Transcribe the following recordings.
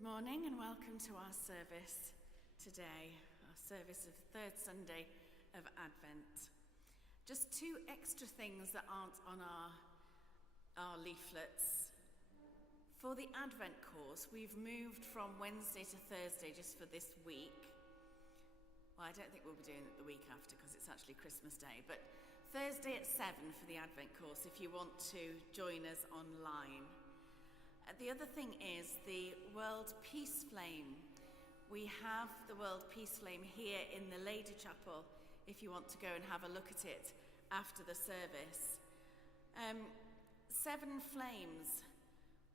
Good morning and welcome to our service today, our service of the third Sunday of Advent. Just two extra things that aren't on our leaflets. For the Advent course, we've moved from Wednesday to Thursday just for this week. Well, I don't think we'll be doing it the week after because it's actually Christmas Day, but Thursday at 7 for the Advent course if you want to join us online. The other thing is the World Peace Flame. We have the World Peace Flame here in the Lady Chapel if you want to go and have a look at it after the service. 7 flames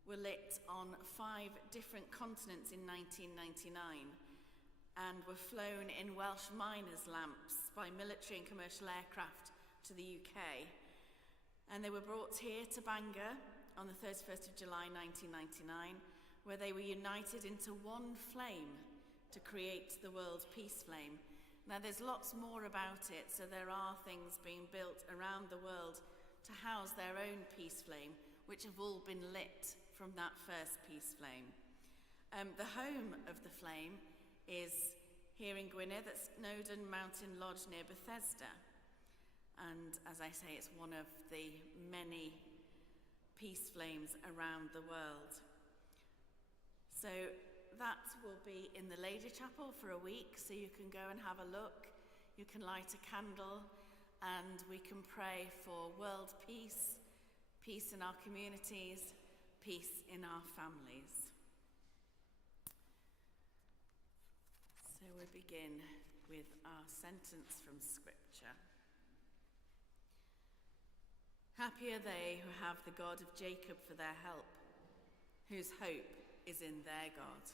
were lit on 5 different continents in 1999 and were flown in Welsh miners' lamps by military and commercial aircraft to the UK. And they were brought here to Bangor on the 31st of July 1999, where they were united into one flame to create the World Peace Flame. Now there's lots more about it, so there are things being built around the world to house their own peace flame, which have all been lit from that first peace flame. The home of the flame is here in Gwynedd at Snowdon Mountain Lodge near Bethesda. And as I say, it's one of the many peace flames around the world. So that will be in the Lady Chapel for a week, so you can go and have a look. You can light a candle, and we can pray for world peace, peace in our communities, peace in our families. So we begin with our sentence from Scripture. Happy are they who have the God of Jacob for their help, whose hope is in their God.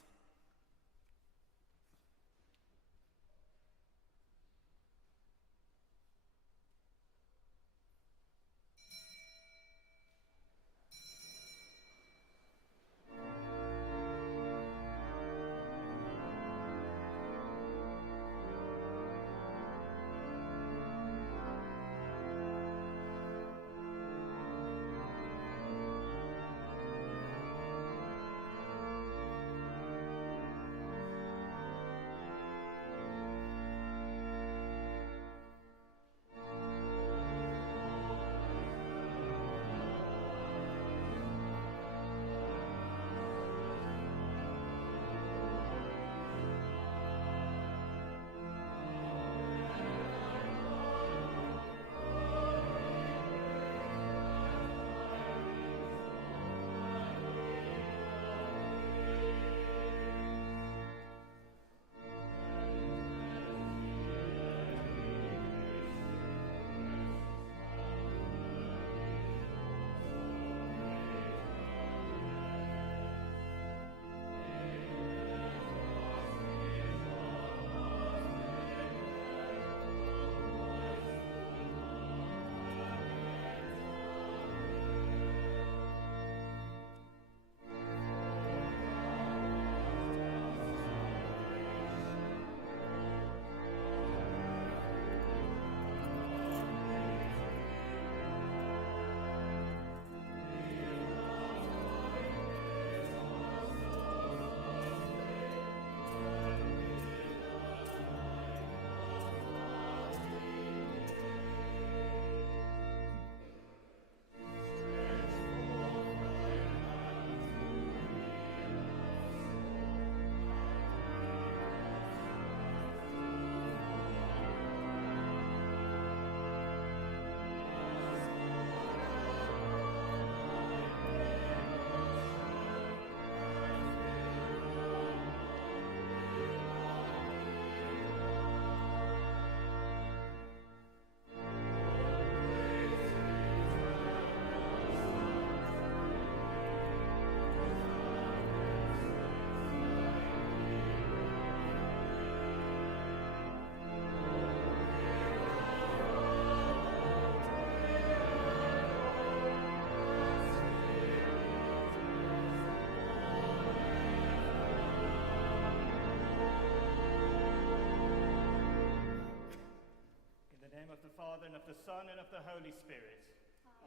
And of the Son, and of the Holy Spirit.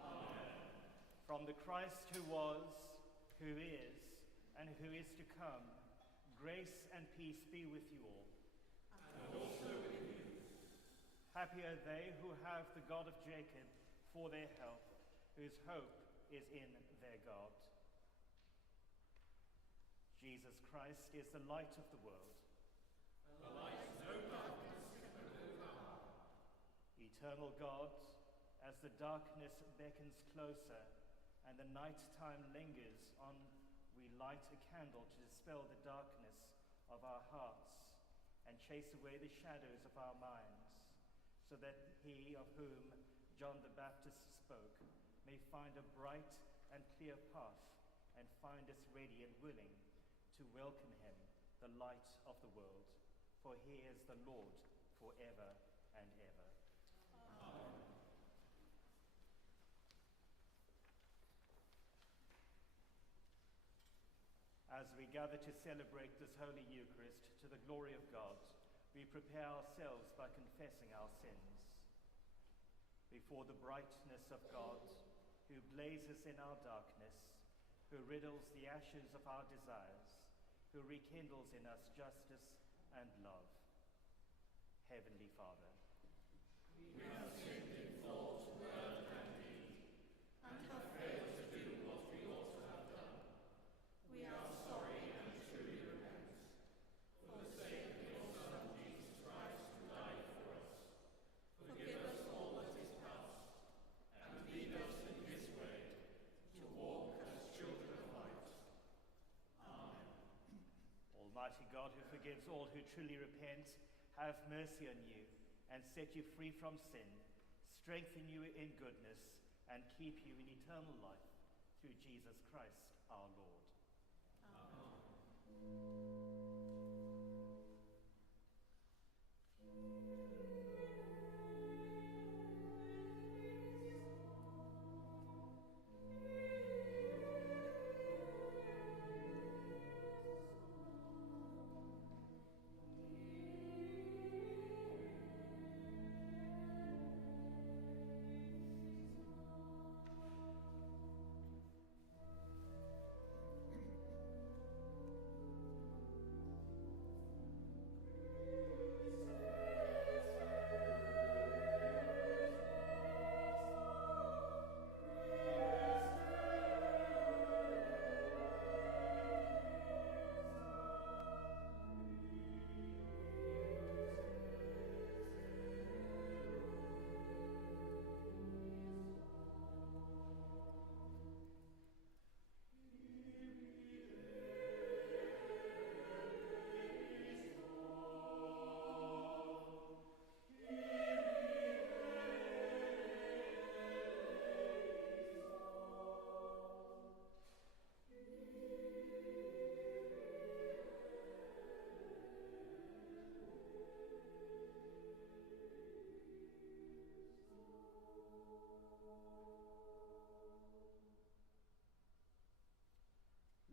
Amen. From the Christ who was, who is, and who is to come, Grace and peace be with you all. And also with you. Happy are they who have the God of Jacob for their help, whose hope is in their God. Jesus Christ is the light of the world. A light no darkness can overcome. Eternal God, as the darkness beckons closer and the night time lingers on, we light a candle to dispel the darkness of our hearts and chase away the shadows of our minds, so that he of whom John the Baptist spoke may find a bright and clear path and find us ready and willing to welcome him, the light of the world, for he is the Lord forever and ever. Amen. As we gather to celebrate this Holy Eucharist to the glory of God, we prepare ourselves by confessing our sins. Before the brightness of God, who blazes in our darkness, who riddles the ashes of our desires, who rekindles in us justice and love. Heavenly Father, We have sinned in thought, word, and deed, and have failed to do what we ought to have done. We are sorry and truly repent. For the sake of your Son, Jesus Christ, who died for us, forgive us all that is past, and lead us in his way, to walk as children of light. Amen. Almighty God, who forgives all who truly repent, have mercy on you and set you free from sin, strengthen you in goodness, and keep you in eternal life through Jesus Christ our Lord.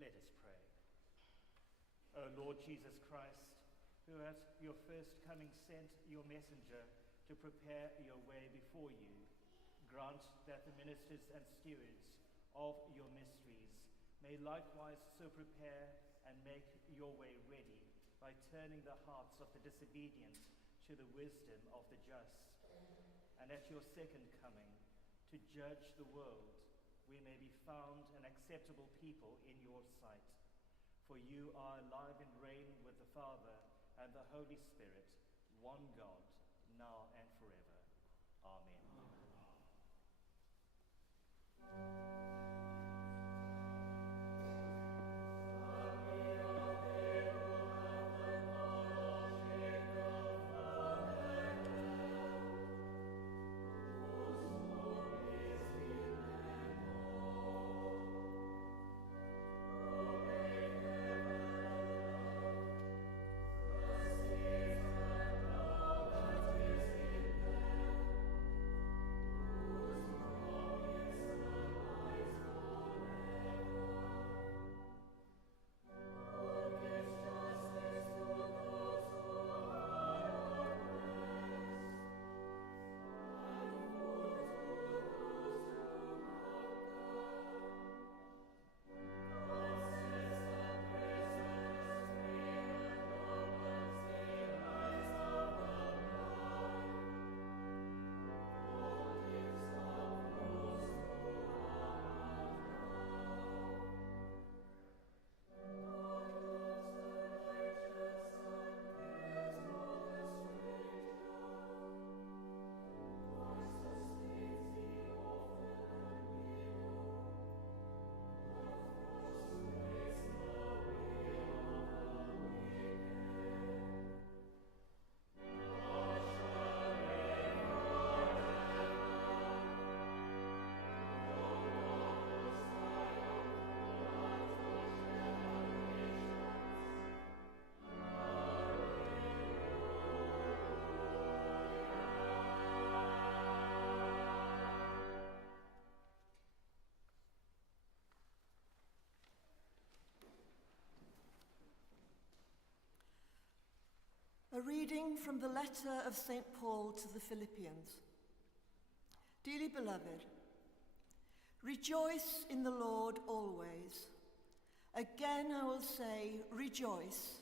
Let us pray. O Lord Jesus Christ, who at your first coming sent your messenger to prepare your way before you, grant that the ministers and stewards of your mysteries may likewise so prepare and make your way ready by turning the hearts of the disobedient to the wisdom of the just. And at your second coming, to judge the world, we may be found an acceptable people in your sight. For you are alive and reign with the Father and the Holy Spirit, one God, now and forever. Amen. A reading from the letter of St. Paul to the Philippians. Dearly beloved, rejoice in the Lord always. Again I will say, rejoice.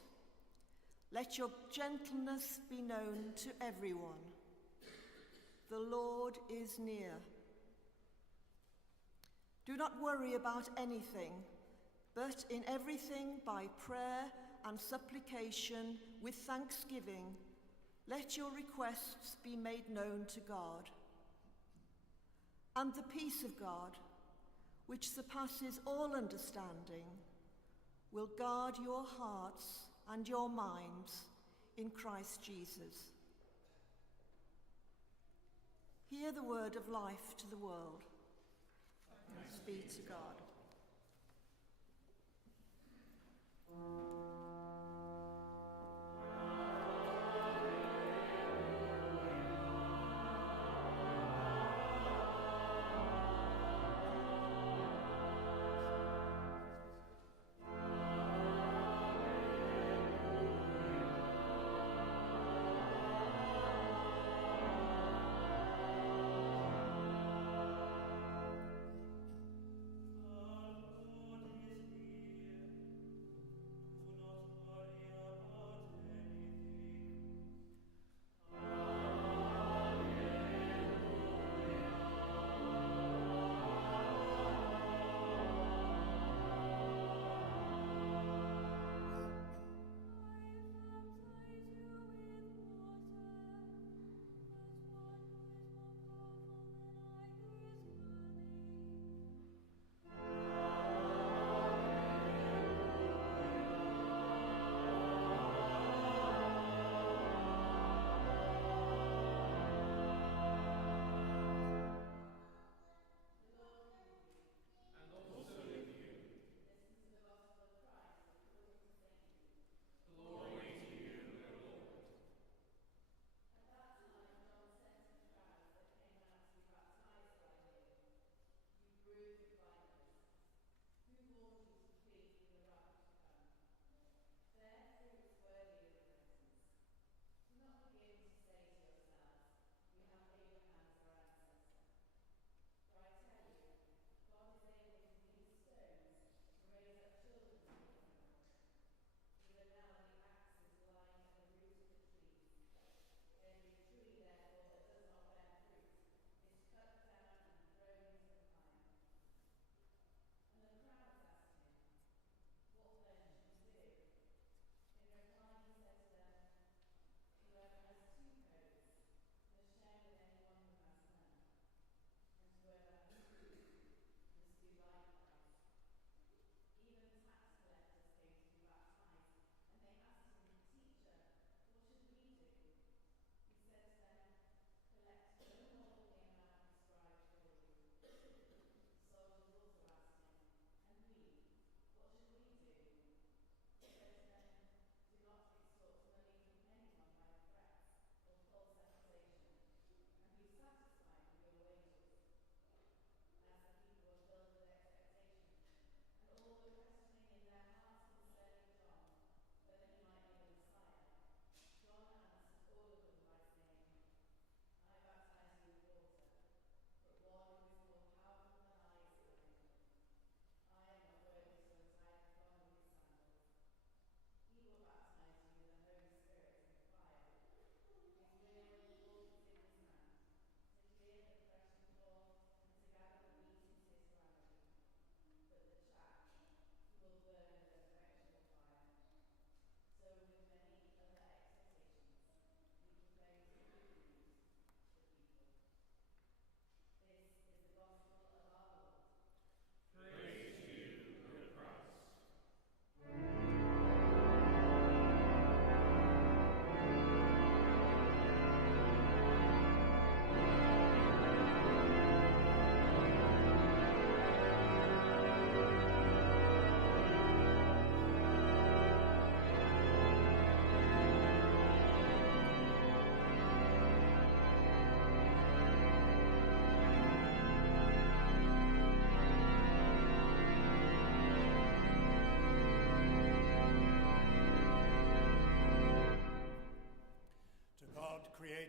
Let your gentleness be known to everyone. The Lord is near. Do not worry about anything, but in everything by prayer and supplication with thanksgiving, let your requests be made known to God. And the peace of God, which surpasses all understanding, will guard your hearts and your minds in Christ Jesus. Hear the word of life to the world. Thanks be to God.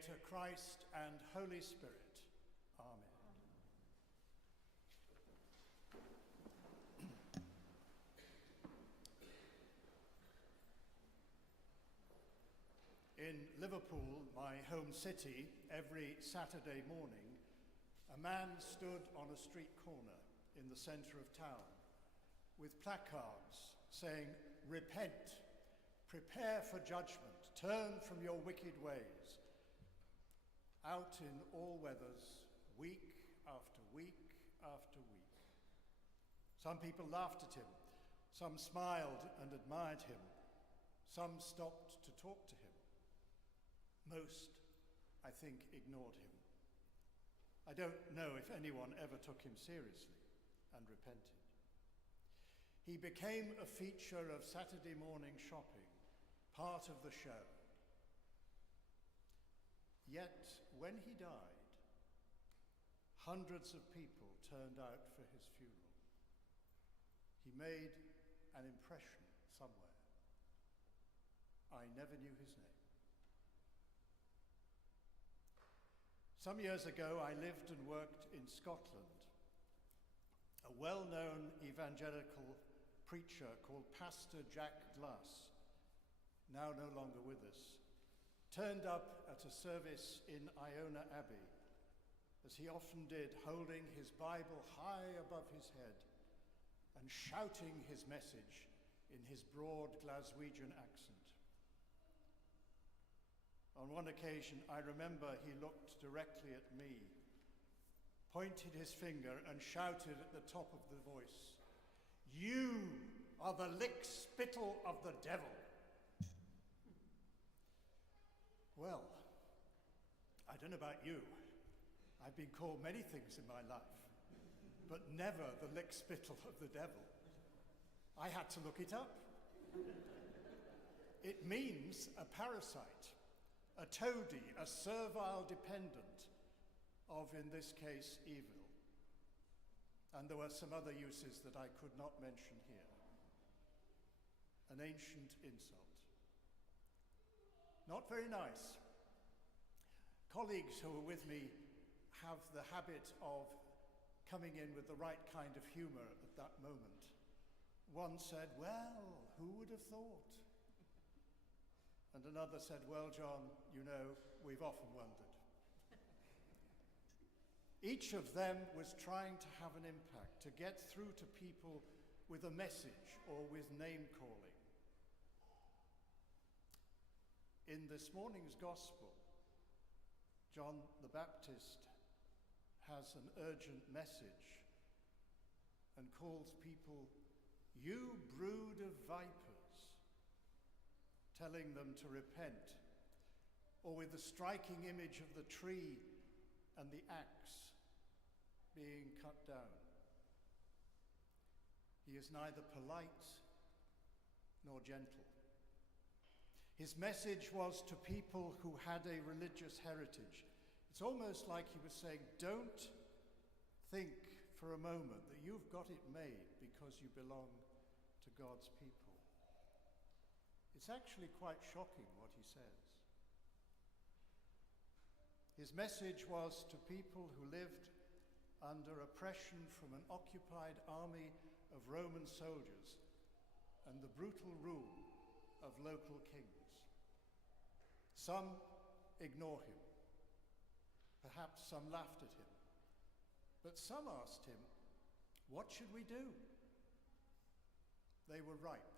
Creator, Christ, and Holy Spirit. Amen. In Liverpool, my home city, every Saturday morning, a man stood on a street corner in the centre of town with placards saying, "Repent, prepare for judgment, turn from your wicked ways." Out in all weathers, week after week after week. Some people laughed at him, some smiled and admired him, some stopped to talk to him. Most, I think, ignored him. I don't know if anyone ever took him seriously and repented. He became a feature of Saturday morning shopping, part of the show. Yet, when he died, hundreds of people turned out for his funeral. He made an impression somewhere. I never knew his name. Some years ago, I lived and worked in Scotland. A well-known evangelical preacher called Pastor Jack Glass, now no longer with us, turned up at a service in Iona Abbey, as he often did, holding his Bible high above his head and shouting his message in his broad Glaswegian accent. On one occasion, I remember he looked directly at me, pointed his finger and shouted at the top of the voice, "You are the lick-spittle of the devil." Well, I don't know about you. I've been called many things in my life, but never the lick-spittle of the devil. I had to look it up. It means a parasite, a toady, a servile dependent of, in this case, evil. And there were some other uses that I could not mention here. An ancient insult. Not very nice. Colleagues who were with me have the habit of coming in with the right kind of humour at that moment. One said, "Well, who would have thought?" And another said, "Well, John, you know, we've often wondered." Each of them was trying to have an impact, to get through to people with a message or with name-calling. In this morning's Gospel, John the Baptist has an urgent message and calls people, "You brood of vipers," telling them to repent, or with the striking image of the tree and the axe being cut down. He is neither polite nor gentle. His message was to people who had a religious heritage. It's almost like he was saying, don't think for a moment that you've got it made because you belong to God's people. It's actually quite shocking what he says. His message was to people who lived under oppression from an occupied army of Roman soldiers and the brutal rule of local kings. Some ignore him. Perhaps some laughed at him. But some asked him, "What should we do?" They were ripe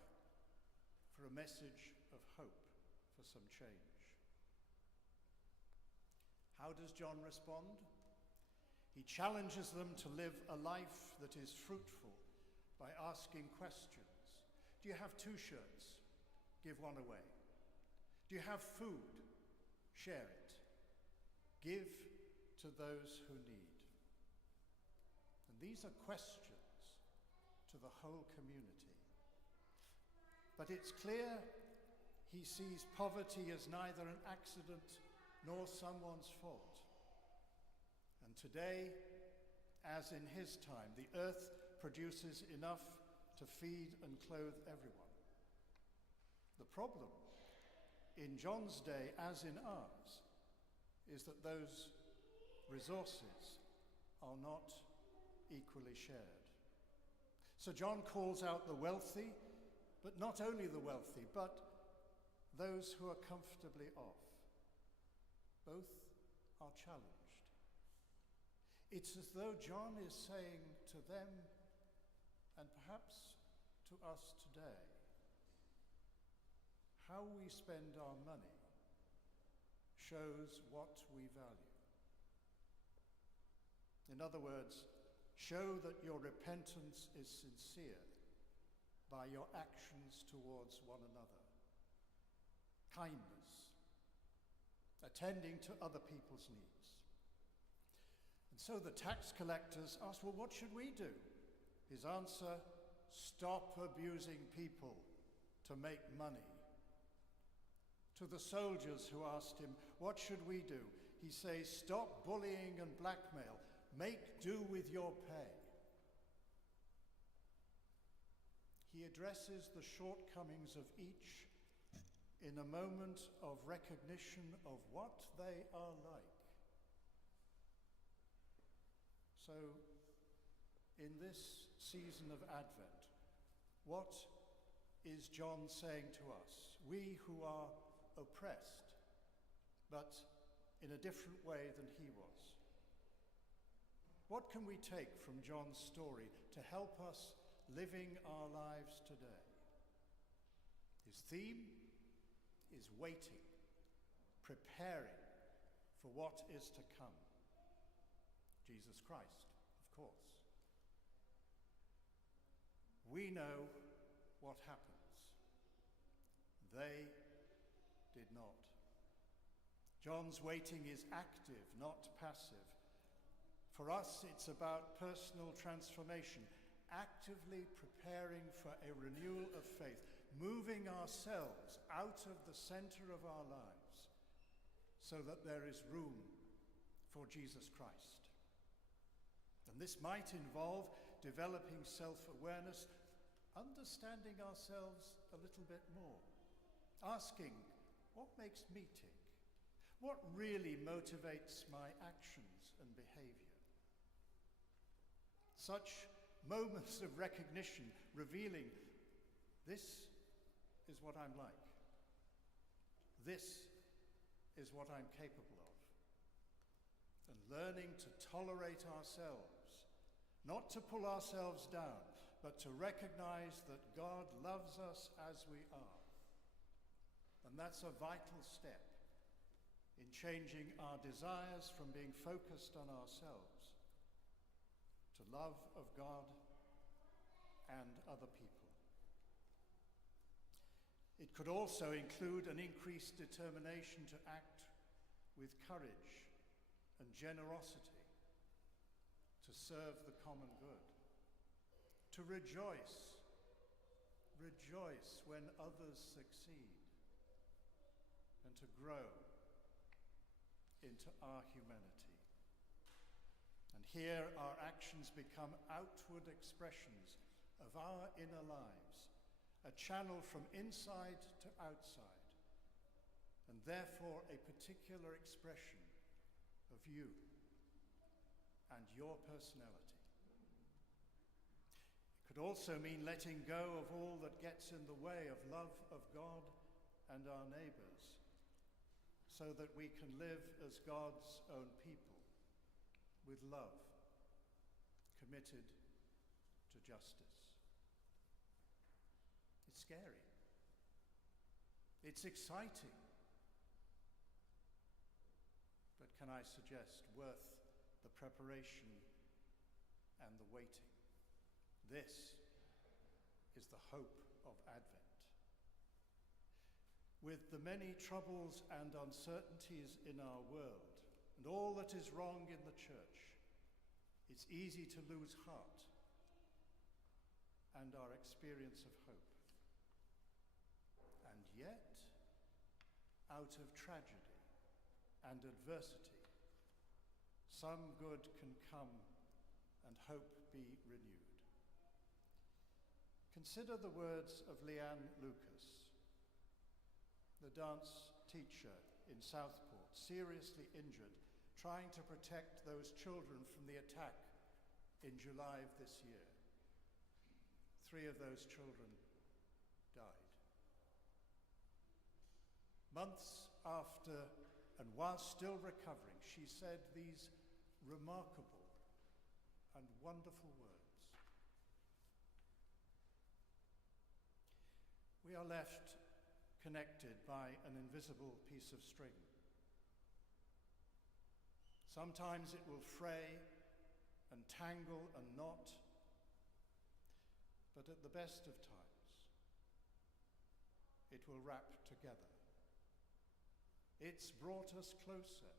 for a message of hope for some change. How does John respond? He challenges them to live a life that is fruitful by asking questions. Do you have 2 shirts? Give one away. Do you have food? Share it. Give to those who need. And these are questions to the whole community. But it's clear he sees poverty as neither an accident nor someone's fault. And today, as in his time, the earth produces enough to feed and clothe everyone. The problem, in John's day as in ours, is that those resources are not equally shared. So John calls out the wealthy, but not only the wealthy, but those who are comfortably off. Both are challenged. It's as though John is saying to them, and perhaps to us today, how we spend our money shows what we value. In other words, show that your repentance is sincere by your actions towards one another. Kindness, attending to other people's needs. And so the tax collectors asked, well, what should we do? His answer, stop abusing people to make money. To the soldiers who asked him, what should we do? He says, stop bullying and blackmail. Make do with your pay. He addresses the shortcomings of each in a moment of recognition of what they are like. So, in this season of Advent, what is John saying to us? We who are oppressed, but in a different way than he was. What can we take from John's story to help us living our lives today? His theme is waiting, preparing for what is to come. Jesus Christ, of course. We know what happens. They did not. John's waiting is active, not passive. For us, it's about personal transformation, actively preparing for a renewal of faith, moving ourselves out of the center of our lives so that there is room for Jesus Christ. And this might involve developing self-awareness, understanding ourselves a little bit more, asking, what makes me tick? What really motivates my actions and behavior? Such moments of recognition revealing, this is what I'm like. This is what I'm capable of. And learning to tolerate ourselves, not to pull ourselves down, but to recognize that God loves us as we are. And that's a vital step in changing our desires from being focused on ourselves to love of God and other people. It could also include an increased determination to act with courage and generosity, to serve the common good, to rejoice when others succeed, and to grow into our humanity. And here our actions become outward expressions of our inner lives, a channel from inside to outside, and therefore a particular expression of you and your personality. It could also mean letting go of all that gets in the way of love of God and our neighbours, so that we can live as God's own people, with love, committed to justice. It's scary. It's exciting. But can I suggest worth the preparation and the waiting? This is the hope of Advent. With the many troubles and uncertainties in our world, and all that is wrong in the church, it's easy to lose heart and our experience of hope. And yet, out of tragedy and adversity, some good can come and hope be renewed. Consider the words of Leanne Lucas, the dance teacher in Southport, seriously injured, trying to protect those children from the attack in July of this year. 3 of those children died. Months after, and while still recovering, she said these remarkable and wonderful words. We are left connected by an invisible piece of string. Sometimes it will fray and tangle and knot, but at the best of times, it will wrap together. It's brought us closer,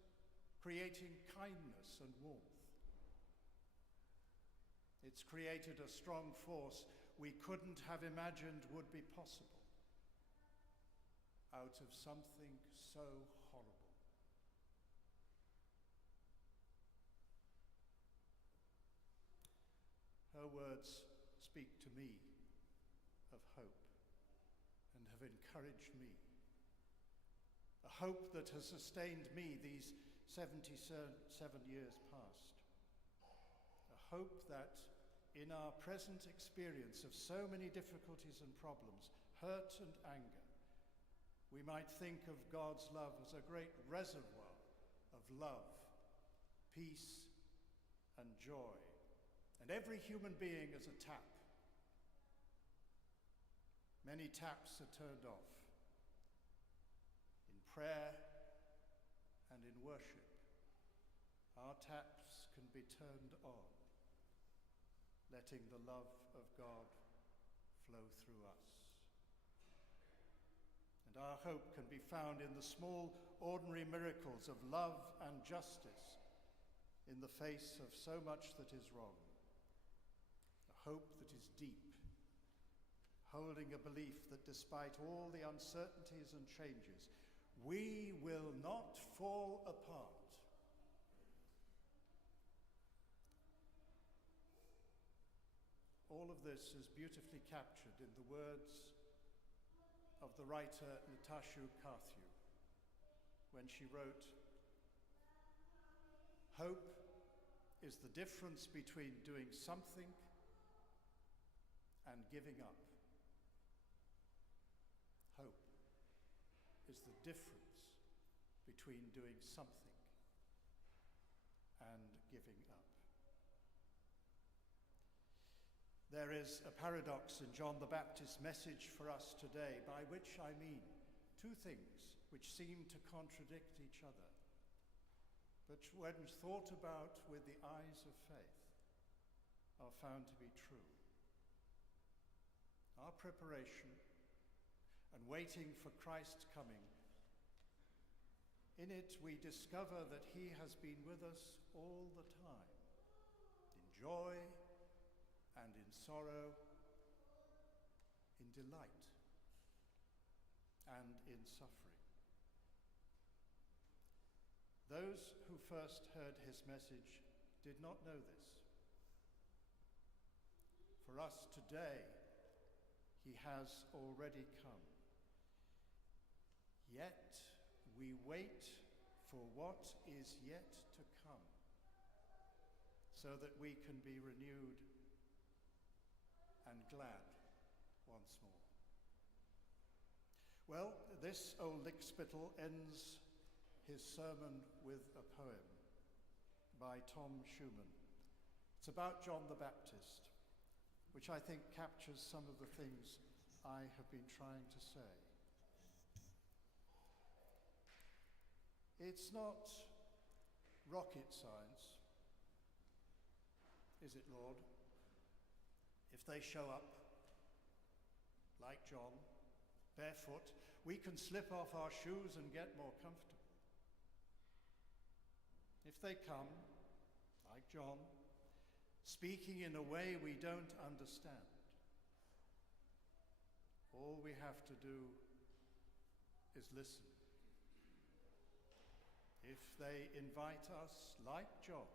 creating kindness and warmth. It's created a strong force we couldn't have imagined would be possible out of something so horrible. Her words speak to me of hope and have encouraged me. A hope that has sustained me these 77 years past. A hope that in our present experience of so many difficulties and problems, hurt and anger, we might think of God's love as a great reservoir of love, peace, and joy, and every human being as a tap. Many taps are turned off. In prayer and in worship, our taps can be turned on, letting the love of God flow through us. And our hope can be found in the small, ordinary miracles of love and justice in the face of so much that is wrong. A hope that is deep, holding a belief that despite all the uncertainties and changes, we will not fall apart. All of this is beautifully captured in the words of the writer Natasha Carthew when she wrote, "Hope is the difference between doing something and giving up." Hope is the difference between doing something and giving up. There is a paradox in John the Baptist's message for us today, by which I mean 2 things which seem to contradict each other, but when thought about with the eyes of faith, are found to be true. Our preparation and waiting for Christ's coming, in it we discover that he has been with us all the time, in joy and in sorrow, in delight and in suffering. Those who first heard his message did not know this. For us today, he has already come. Yet we wait for what is yet to come, so that we can be renewed and glad once more. Well, this old lickspittle ends his sermon with a poem by Tom Schumann. It's about John the Baptist, which I think captures some of the things I have been trying to say. It's not rocket science, is it, Lord? If they show up, like John, barefoot, we can slip off our shoes and get more comfortable. If they come, like John, speaking in a way we don't understand, all we have to do is listen. If they invite us, like John,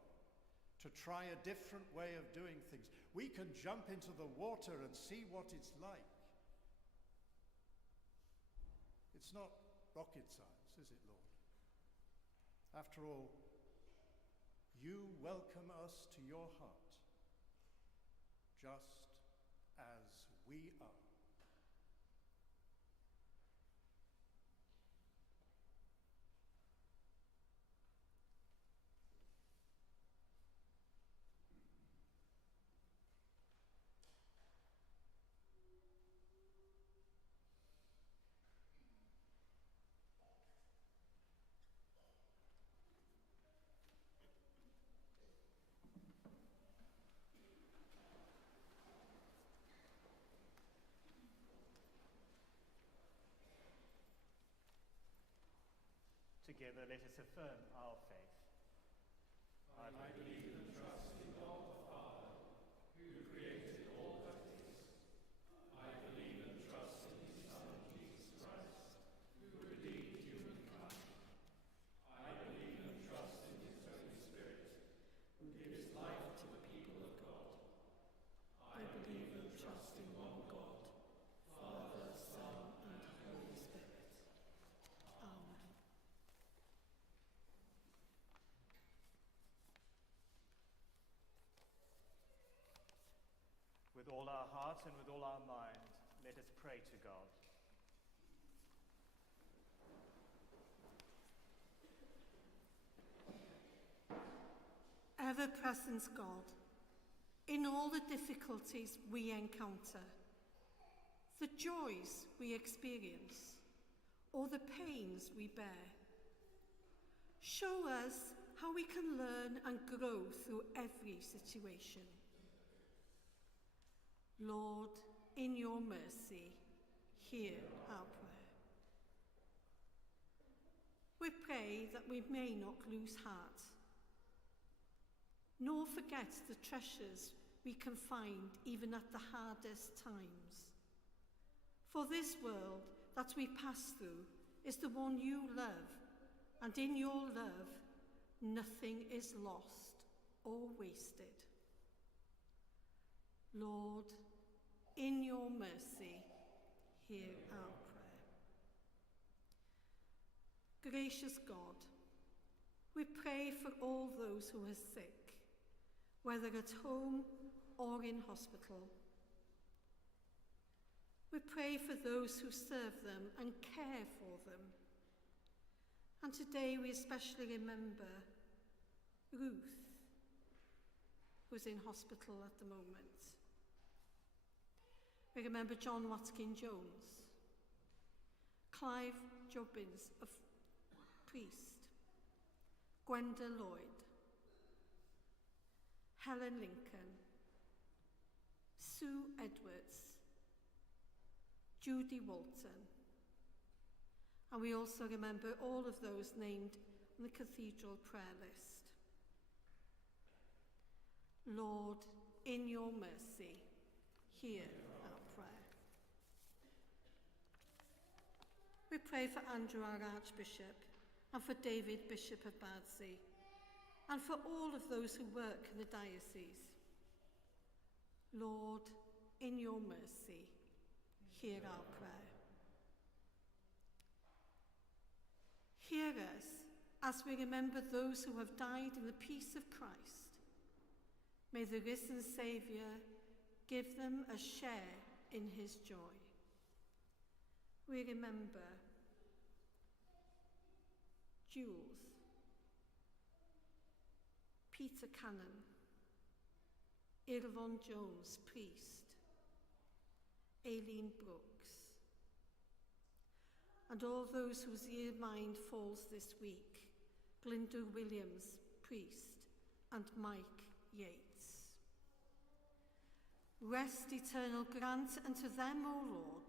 to try a different way of doing things, we can jump into the water and see what it's like. It's not rocket science, is it, Lord? After all, you welcome us to your heart, just as we are. Together, let us affirm our faith. I believe and trust in God the Father, who created all that is. I believe and trust in his Son, Jesus Christ, who redeemed humankind. I believe and trust in his Holy Spirit, who gives life to the people of God. I believe and trust in one God, Father, Son, and Holy Spirit. Amen. With all our heart and with all our mind, let us pray to God. Ever-present God, in all the difficulties we encounter, the joys we experience, or the pains we bear, show us how we can learn and grow through every situation. Lord, in your mercy, hear our prayer. We pray that we may not lose heart, nor forget the treasures we can find even at the hardest times. For this world that we pass through is the one you love, and in your love, nothing is lost or wasted. Lord, in your mercy, hear our prayer. Gracious God, we pray for all those who are sick, whether at home or in hospital. We pray for those who serve them and care for them. And today we especially remember Ruth, who's in hospital at the moment. We remember John Watkin-Jones, Clive Jobbins, a priest, Gwenda Lloyd, Helen Lincoln, Sue Edwards, Judy Walton, and we also remember all of those named on the cathedral prayer list. Lord, in your mercy, hear our prayer. We pray for Andrew, our Archbishop, and for David, Bishop of Bardsey, and for all of those who work in the diocese. Lord, in your mercy, hear our prayer. Hear us as we remember those who have died in the peace of Christ. May the risen Saviour give them a share in his joy. We remember Jules, Peter Cannon, Irvon Jones, priest, Aileen Brooks, and all those whose year mind falls this week, Glyndŵr Williams, priest, and Mike Yates. Rest eternal grant unto them, O Lord,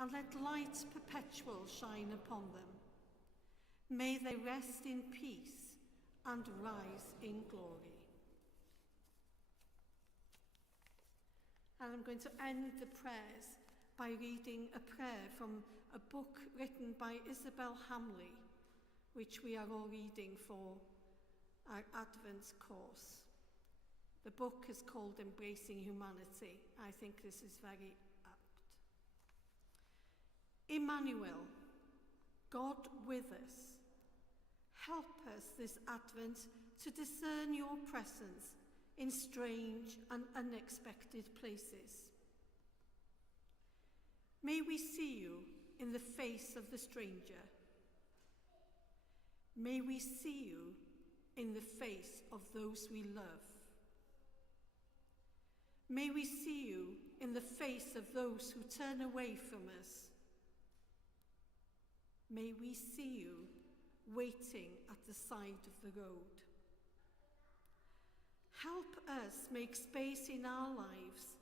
and let light perpetual shine upon them. May they rest in peace and rise in glory. And I'm going to end the prayers by reading a prayer from a book written by Isabel Hamley, which we are all reading for our Advent course. The book is called Embracing Humanity. I think this is very apt. Emmanuel, God with us, Help us this Advent to discern your presence in strange and unexpected places. May we see you in the face of the stranger. May we see you in the face of those we love. May we see you in the face of those who turn away from us. May we see you waiting at the side of the road. Help us make space in our lives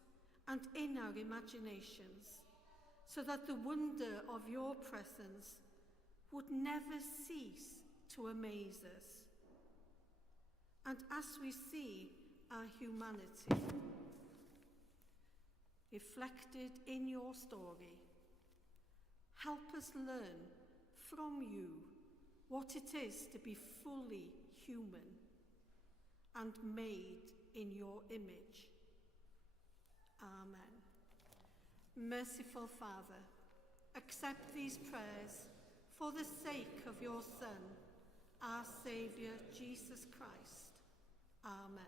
and in our imaginations, so that the wonder of your presence would never cease to amaze us. And as we see our humanity reflected in your story, help us learn from you what it is to be fully human and made in your image. Amen. Merciful Father, accept these prayers for the sake of your Son, our Saviour, Jesus Christ. Amen.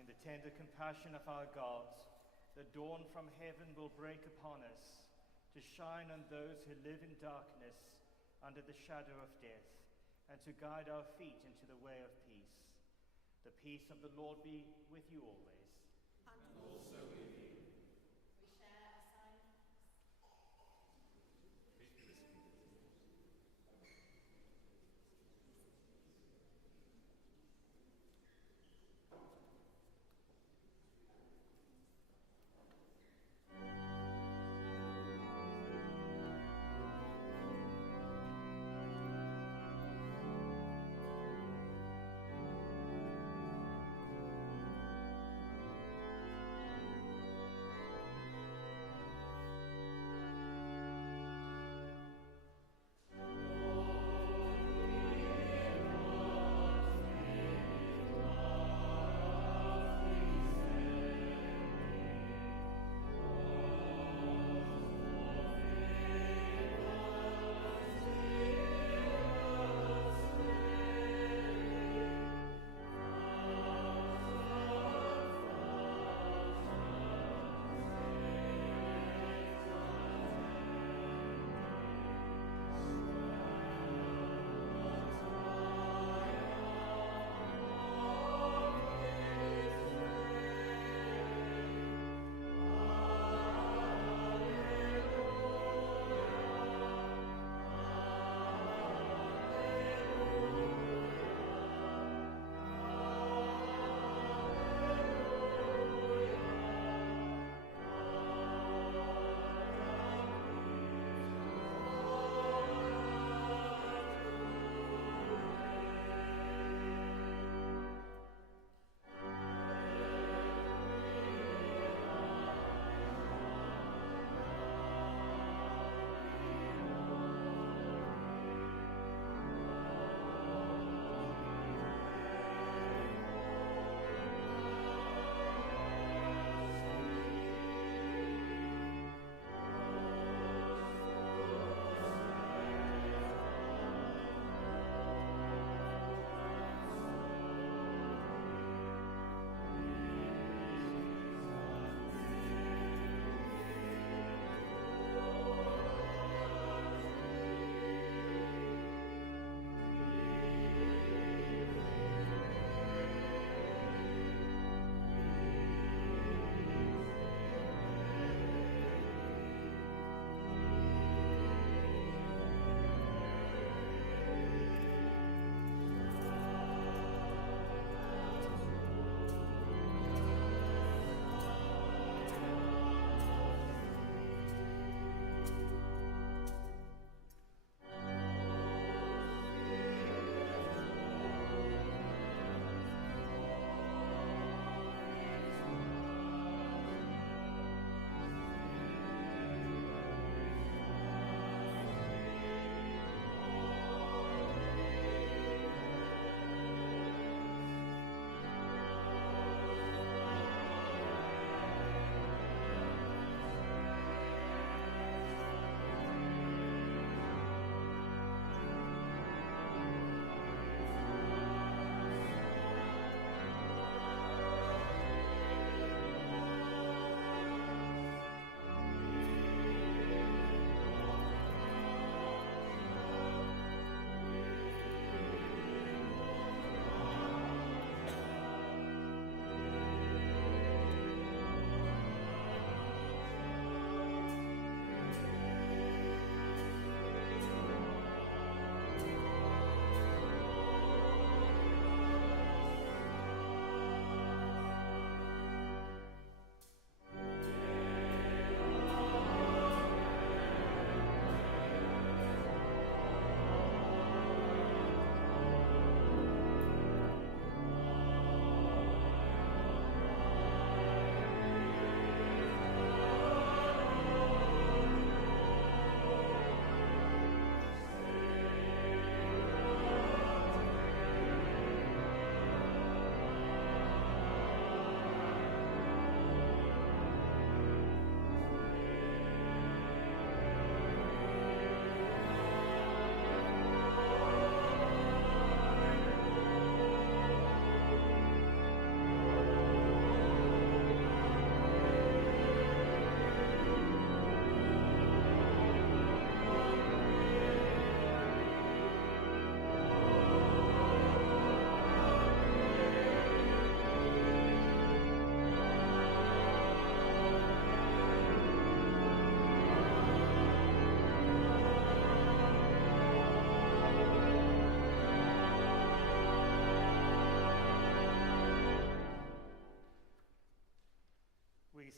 In the tender compassion of our God, the dawn from heaven will break upon us, to shine on those who live in darkness under the shadow of death, and to guide our feet into the way of peace. The peace of the Lord be with you always. And also with you. We share a sign.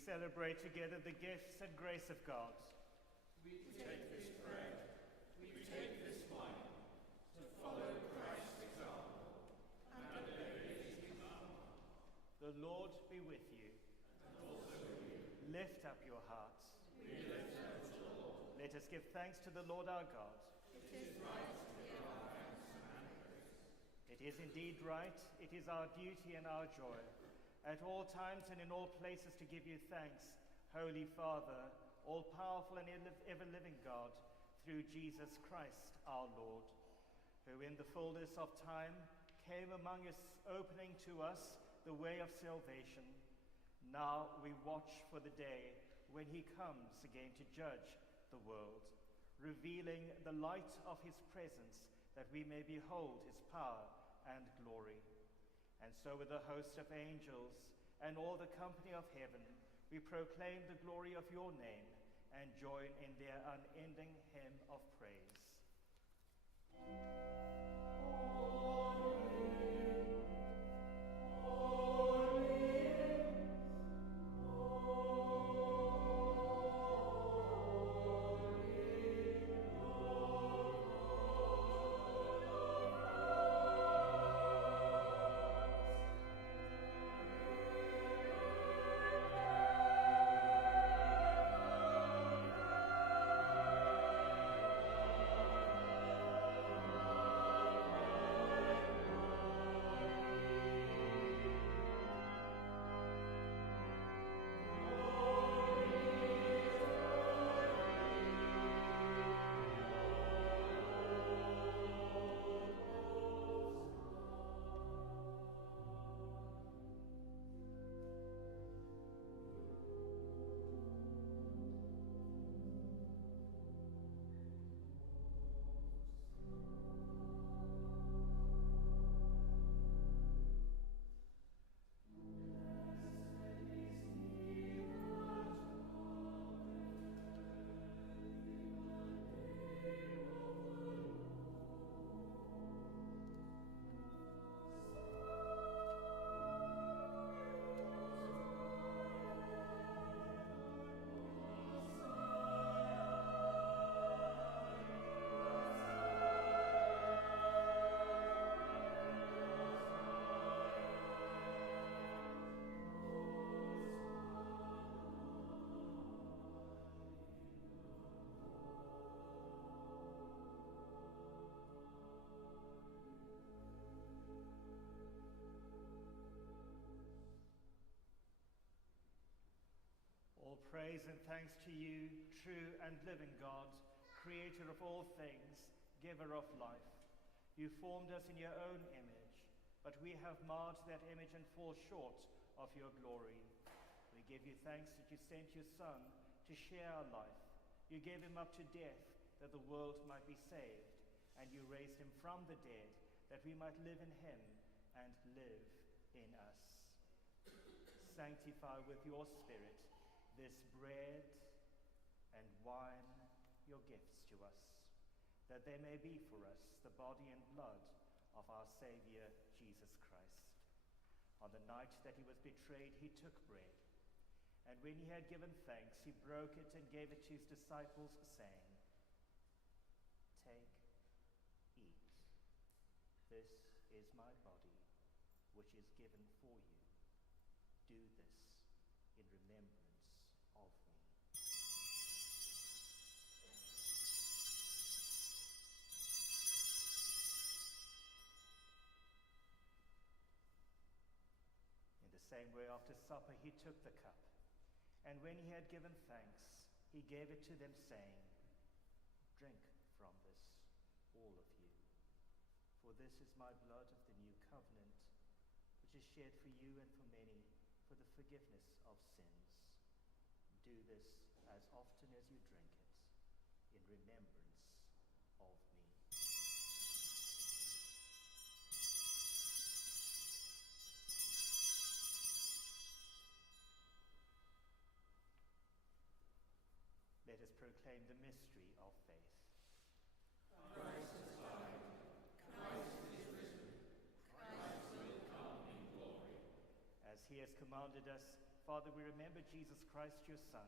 celebrate together the gifts and grace of God. We take this bread, we take this wine, to follow Christ's example and obey his commandment. The Lord be with you. And also with you. Lift up your hearts. We lift up to the Lord. Let us give thanks to the Lord our God. It is right to give our thanks and praise. It is indeed right, it is our duty and our joy, at all times and in all places to give you thanks, Holy Father, all-powerful and ever-living God, through Jesus Christ our Lord, who in the fullness of time came among us, opening to us the way of salvation. Now we watch for the day when he comes again to judge the world, revealing the light of his presence, that we may behold his power and glory. And so with the host of angels and all the company of heaven, we proclaim the glory of your name and join in their unending hymn of praise. All praise and thanks to you, true and living God, creator of all things, giver of life. You formed us in your own image, but we have marred that image and fall short of your glory. We give you thanks that you sent your Son to share our life. You gave him up to death that the world might be saved, and you raised him from the dead that we might live in him and live in us. Sanctify with your Spirit this bread and wine, your gifts to us, that they may be for us the body and blood of our Savior, Jesus Christ. On the night that he was betrayed, he took bread, and when he had given thanks, he broke it and gave it to his disciples, saying, "Take, eat. This is my body, which is given for you. Do this in remembrance of me." In the same way, after supper, he took the cup, and when he had given thanks, he gave it to them, saying, "Drink from this, all of you, for this is my blood of the new covenant, which is shed for you and for many for the forgiveness of sins. Do this as often as you drink it, in remembrance of me." Let us proclaim the mystery of faith. Christ has died. Christ is risen. Christ will come in glory. As he has commanded us, Father, we remember Jesus Christ, your Son,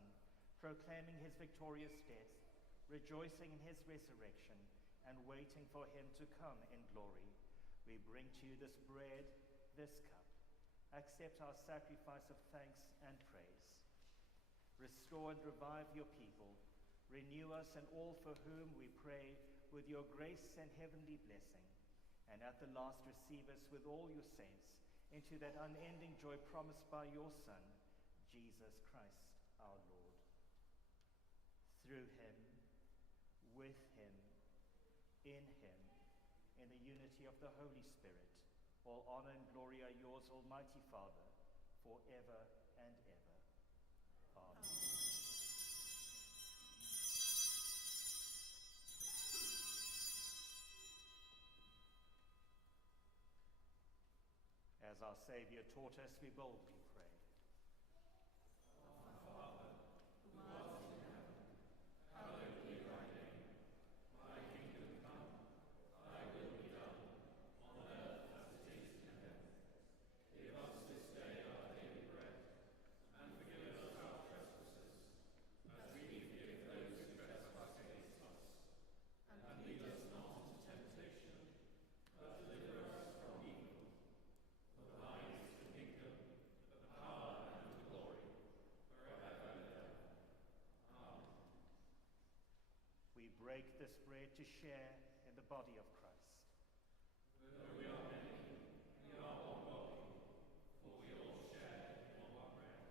proclaiming his victorious death, rejoicing in his resurrection, and waiting for him to come in glory. We bring to you this bread, this cup. Accept our sacrifice of thanks and praise. Restore and revive your people. Renew us and all for whom we pray with your grace and heavenly blessing. And at the last receive us with all your saints into that unending joy promised by your Son, Jesus Christ our Lord. Through him, with him, in the unity of the Holy Spirit, all honor and glory are yours, Almighty Father, forever and ever. Amen. As our Saviour taught us, we boldly pray. Break this bread to share in the body of Christ. Though we are many, we are one body, for we all share in one bread.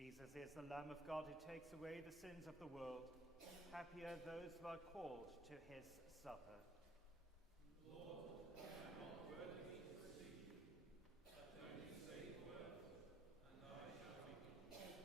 Jesus is the Lamb of God who takes away the sins of the world. Happy are those who are called to his supper. Lord, I am not worthy to receive you, but only say the word, and I shall be healed.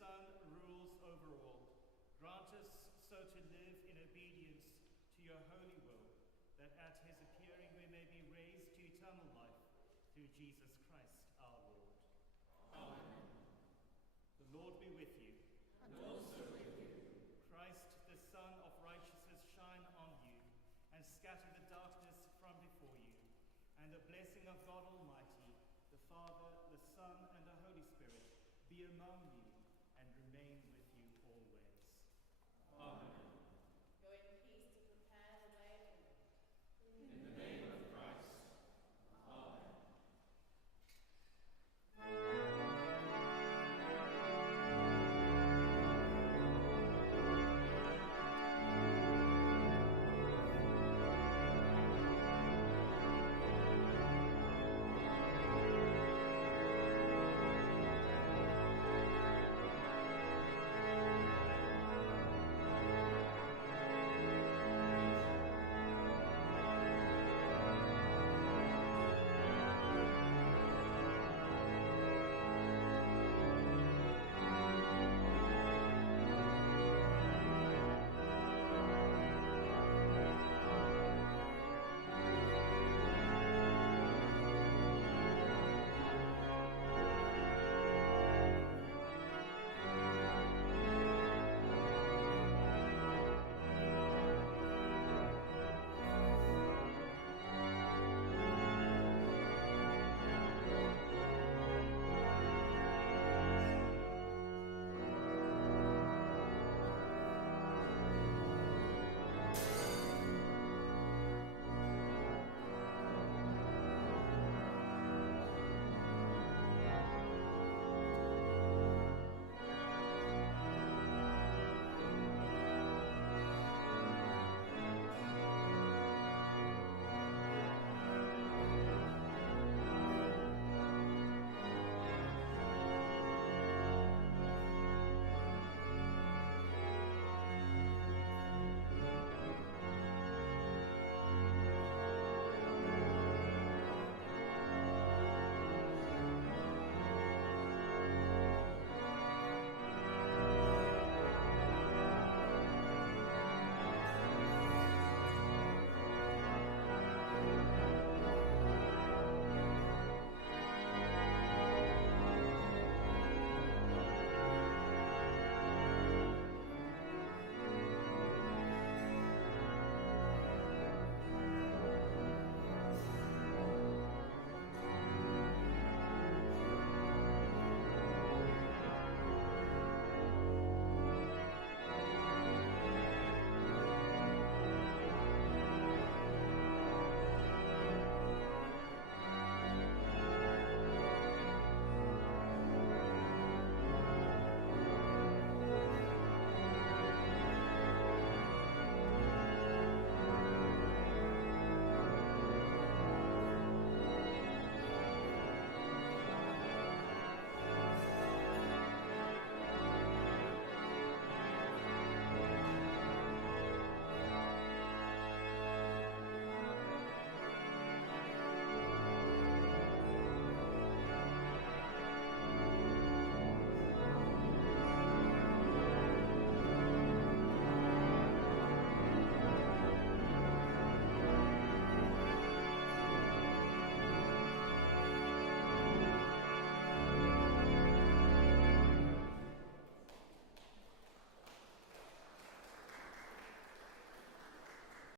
Son rules over all, grant us so to live in obedience to your holy will, that at his appearing we may be raised to eternal life through Jesus Christ our Lord. Amen. The Lord be with you. And also with you. Christ, the Sun of righteousness, shine on you and scatter the darkness from before you. And the blessing of God Almighty, the Father, the Son, and the Holy Spirit be among you